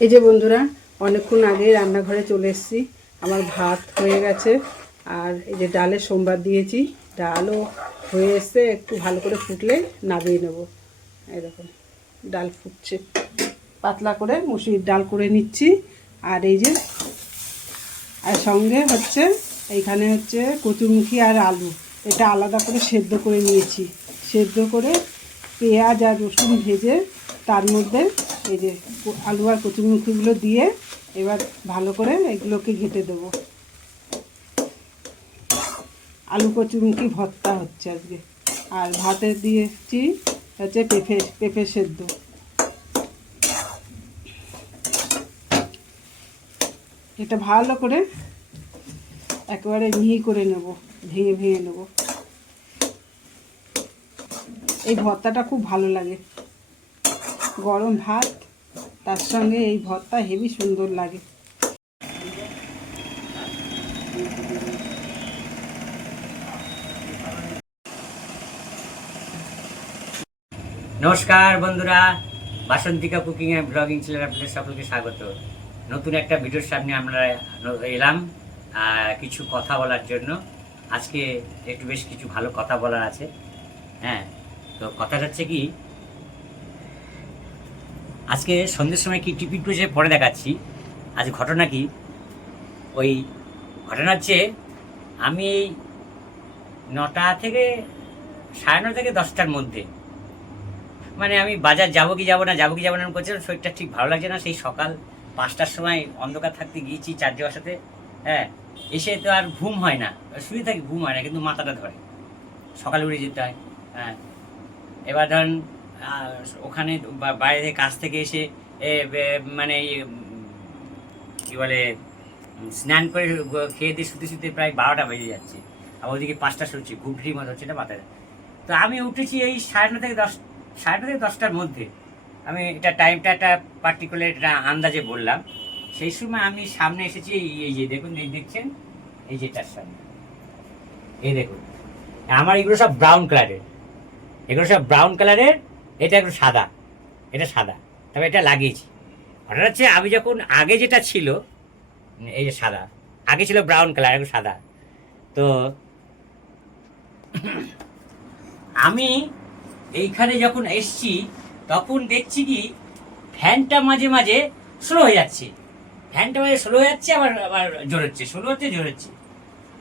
এই যে বন্ধুরা, অনেকক্ষণ আগে রান্নাঘরে চলে এসেছি। আমার ভাত হয়ে গেছে, আর এই যে ডালে সোমবার দিয়েছি, ডালও হয়ে এসছে, একটু ভালো করে ফুটলে নামিয়ে নেব। এরকম ডাল ফুটছে। পাতলা করে মুসুরির ডাল করে নিচ্ছি, আর এই যে, আর সঙ্গে হচ্ছে, এইখানে হচ্ছে কচুরমুখী আর আলু। এটা আলাদা করে সেদ্ধ করে নিয়েছি। সেদ্ধ করে পেঁয়াজ আর রসুন ভেজে তার মধ্যে এই যে আলু আর কচুরমুখিগুলো দিয়ে এবার ভালো করে এগুলোকে ঘেটে দেবো। আলু কচুরমুখি ভর্তা হচ্ছে আজকে। আর ভাতে দিয়েছি হচ্ছে পেঁপে পেঁপে সেদ্ধ। এটা ভালো করে একেবারে মিহি করে নেব, ভেঙে ভেঙে নেব। এই ভর্তাটা খুব ভালো লাগে। গরম ভাত, তার সঙ্গে এই ভর্তা হেবি সুন্দর লাগে। নমস্কার বন্ধুরা, Basantika cooking and blogging channel আপনাদের সকলকে স্বাগত। নতুন একটা ভিডিওর সামনে আমরা এলাম কিছু কথা বলার জন্য। আজকে একটু বেশ কিছু ভালো কথা বলার আছে। হ্যাঁ তো কথাটা হচ্ছে কি আজকে সন্ধ্যের সময় কি টিপি যে পরে দেখাচ্ছি, আজ ঘটনা কি? ওই ঘটনা হচ্ছে আমি এই নটা থেকে সাড়ে নটা থেকে দশটার মধ্যে মানে আমি বাজার যাব কি যাব না, যাব কি যাব না করছিলাম শরীরটা ঠিক ভালো লাগছে না, সেই সকাল পাঁচটার সময় অন্ধকার থাকতে গিয়েছি চার্জে বসাতে হ্যাঁ এসে তো আর ঘুম হয় না, শুয়ে থাকি, ঘুম হয় না, কিন্তু মাথাটা ধরে, সকালে উঠে যেতে হয় হ্যাঁ এবার ধরুন ওখানে বাইরে কাজ থেকে এসে মানে কি বলে, স্নান করে খেয়ে দিয়ে শুতে শুতে প্রায় বারোটা বেজে যাচ্ছে। আর ওদিকে পাঁচটা শুনছি ঠিক মতো হচ্ছে না মাথায়। তো আমি উঠেছি এই সাড়ে নটা থেকে দশ, সাড়ে নটা থেকে দশটার মধ্যে। আমি এটা টাইমটা একটা পার্টিকুলার একটা আন্দাজে বললাম। সেই সময় আমি সামনে এসেছি, এই যে দেখুন, এই দেখছেন? এই যেটার সামনে। এই দেখুন। আমার এগুলো সব ব্রাউন কালারের এগুলো সব ব্রাউন কালারের এটা একটু সাদা। এটা সাদা। তবে এটা লাগিয়েছি। ঘটনা হচ্ছে আমি যখন আগে যেটা ছিল, এই যে সাদা, আগে ছিল ব্রাউন কালার এখন সাদা। তো আমি এইখানে যখন এসছি, তখন দেখছি কি, ফ্যানটা মাঝে মাঝে স্লো হয়ে যাচ্ছে। ফ্যানটা মাঝে স্লো হয়ে যাচ্ছে, আবার আবার জোর হচ্ছে স্লো হচ্ছে, জোর হচ্ছে।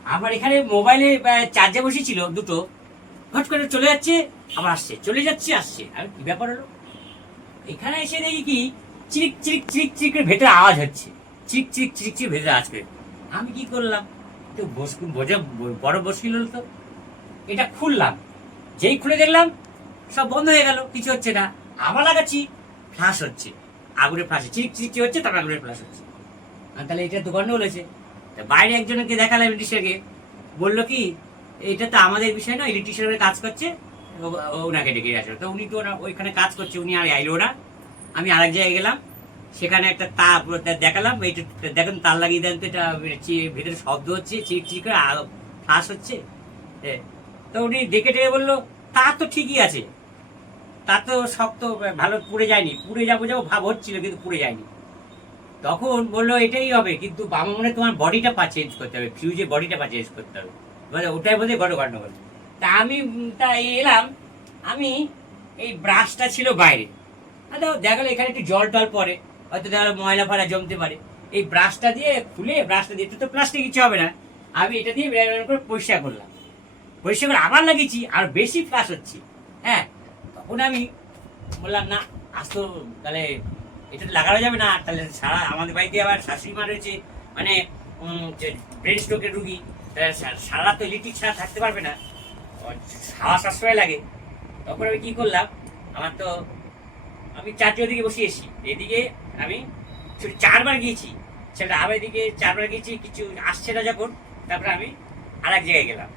আমার এখানে মোবাইলে চার্জে বসেছিল দুটো। হট করে চলে যাচ্ছে, আবার আসছে, চলে যাচ্ছে, আসছে। আর কি ব্যাপার হলো? এখানে এসে দেখি কি, চিরিক চিরিক চিরিক চিরিক করে ভেতরে আওয়াজ হচ্ছে। চিরিক চিরিক চিরিক চিরিক ভেতরে করে। আমি কি করলাম? তো বোঝা বড় মুশকিল হলো তো। এটা খুললাম। যেই খুলে দেখলাম, সব বন্ধ হয়ে গেল, কিছু হচ্ছে না। আবার লাগাচ্ছি ফ্লাশ হচ্ছে। আগুনের ফ্লাশ চিরিক চিরিক হচ্ছে, তারপর আগুনের ফ্লাশ হচ্ছে। তাহলে এটা তো বলেছে বাইরে একজনকে দেখালাম ইলেকট্রিশিয়ানকে বলল কি এটা তো আমাদের বিষয় না ইলেকট্রিশিয়ানের কাজ করছে ওনাকে ডেকে আসলো। তো উনি তো ওইখানে কাজ করছে, উনি আর আইলো না। আমি আরেক জায়গায় গেলাম, সেখানে একটা তার দেখালাম এইটা দেখুন তার লাগিয়ে দেন তো এটা ভেতরে শব্দ হচ্ছে চিক চিক করে ফ্লাশ হচ্ছে। তো উনি দেখে টেকে বলল তার তো ঠিকই আছে। তার তো শক্ত, ভালো পুড়ে যায়নি। পুড়ে যাব যাব ভাব হচ্ছিল, কিন্তু পুড়ে যায়নি। তখন বলল, এটাই হবে, কিন্তু আমার মনে তোমার বডিটা পা চেঞ্জ করতে হবে ফিউজে বডিটা পা চেঞ্জ করতে হবে। মানে ওটাই বোধহয় বড় গন্ডগোল তা আমি, তা এলাম, আমি এই ব্রাশটা ছিল বাইরে। আর দেখো গেলো এখানে একটু জল টল পড়ে, হয়তো দেখা ময়লা ফালা জমতে পারে। এই ব্রাশটা দিয়ে খুলে ব্রাশটা দিয়ে তো প্লাস্টিক কিছু হবে না। আমি এটা দিয়ে করে পরিষ্কার করলাম। পরিষ্কার করে আবার লাগিয়েছি, আর বেশি ফ্লাশ হচ্ছে। হ্যাঁ তখন আমি বললাম, না, আজ তো তাহলে এটা লাগানো যাবে না। তাহলে সারা আমাদের বাড়িতে আবার শাশুড়ি মা রয়েছে মানে ব্রেন স্ট্রোকের রুগী। সারা রাত তো ইলেকট্রিক ছাড়া থাকতে পারবে না। হাওয়া সাশ্রয় লাগে। তখন আমি কি করলাম, আমার তো, আমি চারটি ওদিকে বসিয়েছি এদিকে আমি চারবার গিয়েছি। সেটা আবার এদিকে চারবার গিয়েছি, কিছু আসছে না যখন, তারপরে আমি আর এক জায়গায় গেলাম।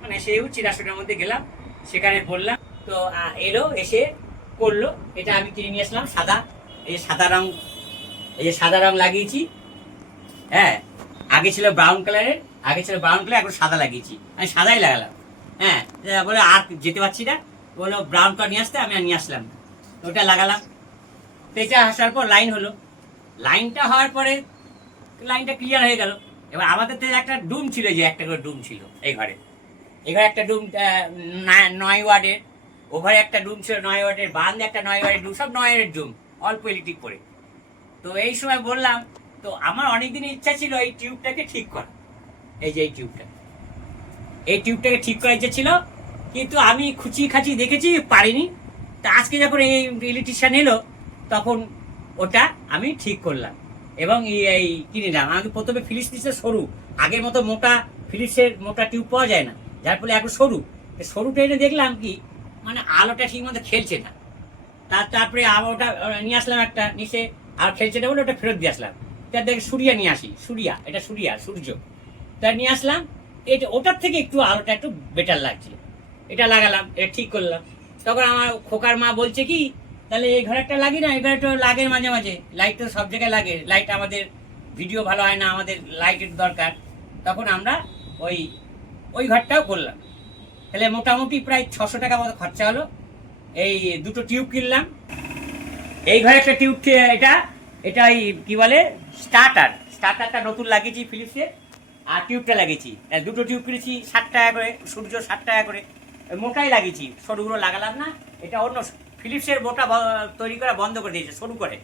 মানে সেও চিরাশোটার মধ্যে গেলাম, সেখানে বললাম, তো এলো, এসে করল। এটা আমি কিনে নিয়ে আসলাম, সাদা, এই সাদা রং, এই যে সাদা রং লাগিয়েছি হ্যাঁ আগে ছিল ব্রাউন কালারের আগে ছিল ব্রাউন কালার এখন সাদা লাগিয়েছি। আমি সাদাই লাগালাম। হ্যাঁ বলে আর যেতে পারছি না। বলল ব্রাউন কালার নিয়ে আসতে, আমি আর নিয়ে আসলাম ওটা লাগালাম। এটা আসার পর লাইন হলো। লাইনটা হওয়ার পরে লাইনটা ক্লিয়ার হয়ে গেল। এবার আমাদের একটা ডুম ছিল যে, একটা করে ডুম ছিল এই ঘরে। এই ঘরে একটা ডুম নয় ওয়ার্ডের। ও ঘরে একটা ডুম ছিল, নয় ওয়ার্ডের বান্ধ একটা নয় ওয়ার্ডের ডুম সব নয় ওয়ার্ডের ডুম অল্প ইলেকট্রিক পরে তো এই সময় বললাম, তো আমার অনেকদিন ইচ্ছা ছিল এই টিউবটাকে ঠিক করা। এই যে এই টিউবটা এই টিউবটাকে ঠিক করার ইচ্ছে ছিল, কিন্তু আমি খুচি খাচি দেখেছি, পারিনি। তা আজকে যখন এই ইলেকট্রিশিয়ান এলো, তখন ওটা আমি ঠিক করলাম। এবং এই কিনে নিলাম আমি প্রথমে ফিলিপস দিচ্ছে সরু। আগের মতো মোটা ফিলিপসের মোটা টিউব পাওয়া যায় না। যার ফলে এখন সরু। সরুটা এনে দেখলাম কি মানে আলোটা ঠিক মতো খেলছে না। তার তারপরে আবার ওটা নিয়ে আসলাম একটা, নিচে। আর খেলছে না বলে ওটা ফেরত দিয়ে আসলাম। তার দেখে সুরিয়া নিয়ে আসি, সুরিয়া, এটা সুরিয়া, সূর্য। তা নিয়ে আসলাম। এটা, ওটার থেকে একটু আলোটা একটু বেটার লাগছিল। এটা লাগালাম, এটা ঠিক করলাম। তখন আমার খোকার মা বলছে কি, তাহলে এই ঘরেরটা লাগি না, এই ঘরেরটা লাগে মাঝে মাঝে। লাইট তো সব জায়গায় লাগে। লাইট আমাদের ভিডিও ভালো হয় না, আমাদের লাইটের দরকার। তখন আমরা ওই ওই ঘরটাও করলাম। তাহলে মোটামুটি প্রায় ছশো টাকা মতো খরচা হলো। এই দুটো টিউব কিনলাম। এই ঘরে একটা টিউব এটা এটা এই কি বলে স্টার্টার স্টার্টারটা নতুন লাগিয়েছি ফিলিপসের আর টিউবটা লাগিয়েছি। দুটো টিউব কিনেছি, ষাট টাকা করে, সূর্য ষাট টাকা করে। মোটাই লাগিয়েছি, সরুগুলো লাগালাম না, এটা অন্য ফিলিপসের মোটা তৈরি করা বন্ধ করে দিয়েছে, সরু করে।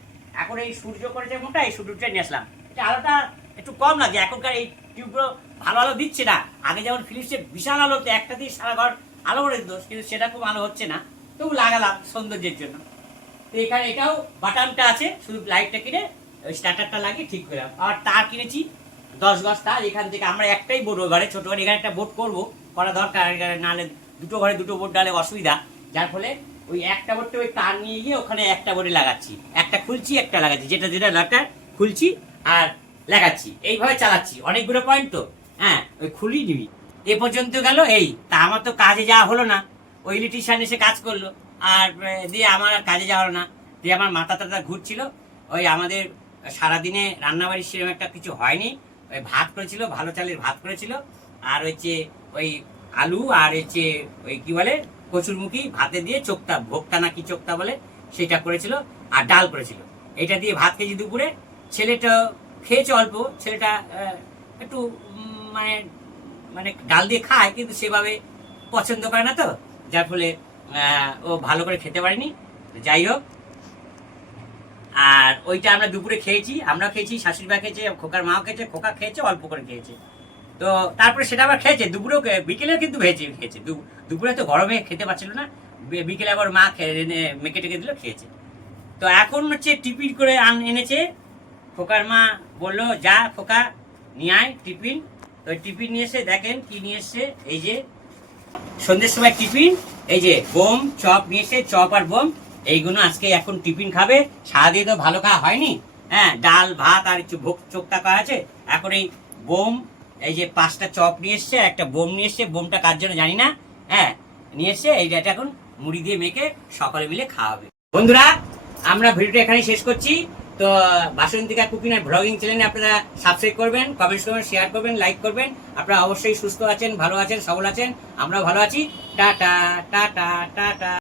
এখন এই সূর্য করেছে মোটা, এই সূর্যটা নিয়ে আসলাম। এটা আলোটা একটু কম লাগে এখনকার এই টিউবগুলো ভালো আলো দিচ্ছে না। আগে যেমন ফিলিপসের বিশাল আলো তো একটা দিয়ে সারা ঘর আলো করে দিত, কিন্তু সেটা খুব আলো হচ্ছে না। তবু লাগালাম সৌন্দর্যের জন্য। তো এখানে এটাও বাটামটা আছে, শুধু লাইটটা কিনে, ওই স্টার্টারটা লাগিয়ে ঠিক করলাম আর তার কিনেছি দশ তার এখান থেকে। আমরা একটাই ওই ঘরে ছোট ঘরে এখানে একটা বোর্ড করব, করা দরকার নাহলে দুটো ঘরে দুটো বোর্ড ডালে অসুবিধা। যার ফলে ওই একটা বোর্ডটা ওই তার নিয়ে গিয়ে ওখানে একটা বোর্ডে লাগাচ্ছি। একটা খুলছি, একটা লাগাচ্ছি। যেটা যেটা লাগাটা খুলছি আর লাগাচ্ছি। এইভাবে চালাচ্ছি। অনেকগুলো পয়েন্ট তো। হ্যাঁ ওই খুলি নিবি। এ পর্যন্ত গেল এই। তা আমার তো কাজে যাওয়া হলো না। ওই ইলেকট্রিশিয়ান এসে কাজ করল। আর দিয়ে আমার আর কাজে যাওয়া হলো না। দিয়ে আমার মাথা টাথা ঘুরছিল। ওই আমাদের সারাদিনে রান্নাবাড়ির সেরকম একটা কিছু হয়নি। ওই ভাত করেছিল, ভালো চালের ভাত করেছিল, আর হচ্ছে ওই আলু আর হচ্ছে ওই কি বলে, কচুরমুখী ভাতে দিয়ে চোখটা ভোক্তা না কি চোক্তা বলে, সেটা করেছিল আর ডাল করেছিল। এটা দিয়ে ভাত খেয়েছি দুপুরে। ছেলেটা খেয়েছে অল্প, ছেলেটা একটু মানে মানে ডাল দিয়ে খায়, কিন্তু সেভাবে পছন্দ করে না তো, যার ফলে ও ভালো করে খেতে পারেনি। যাই হোক আর ওইটা আমরা দুপুরে খেয়েছি আমরা খেয়েছি, শাশুড়ি মা খেয়েছে, খোকার মাও খেয়েছে, খোকা খেয়েছে, অল্প করে খেয়েছে। তো তারপরে সেটা আবার খেয়েছে, দুপুরেও বিকেলেও কিন্তু ভেজে খেয়েছে। দুপুরে তো গরমে খেতে পারছিল না বিকেলে আবার মা মেখে টেকে দিল, খেয়েছে। তো এখন হচ্ছে টিফিন করে আন এনেছে, খোকার মা বলল, যা খোকা, নিয়ে আয় টিফিন। তো টিফিন নিয়ে এসে দেখেন কি নিয়ে এসছে, এই যে সন্ধ্যের সময় টিফিন, এই যে বোম, চপ নিয়ে এসে, চপ আর বোম এইগুলো আজকে এখন টিফিন খাবে। সারাদিন তো ভালো খাওয়া হয়নি। হ্যাঁ ডাল, ভাত আর একটু ভোগ চোখটা করা আছে। এখন এই বোম, এই যে পাঁচটা চপ নিয়ে এসছে, একটা বোম নিয়ে এসছে। বোমটা কার জন্য জানি না। হ্যাঁ নিয়ে এসছে। এইটা এখন মুড়ি দিয়ে মেখে সকলে মিলে খাওয়াবে। বন্ধুরা, আমরা ভিডিওটা এখানেই শেষ করছি। তো, বাসন্তিকা কুকিং আর ব্লগিং চ্যানেলে আপনারা সাবস্ক্রাইব করবেন কমেন্টস করবেন শেয়ার করবেন লাইক করবেন। আপনারা অবশ্যই সুস্থ আছেন, ভালো আছেন, সবল আছেন। আমরাও ভালো আছি। Tata tata tata.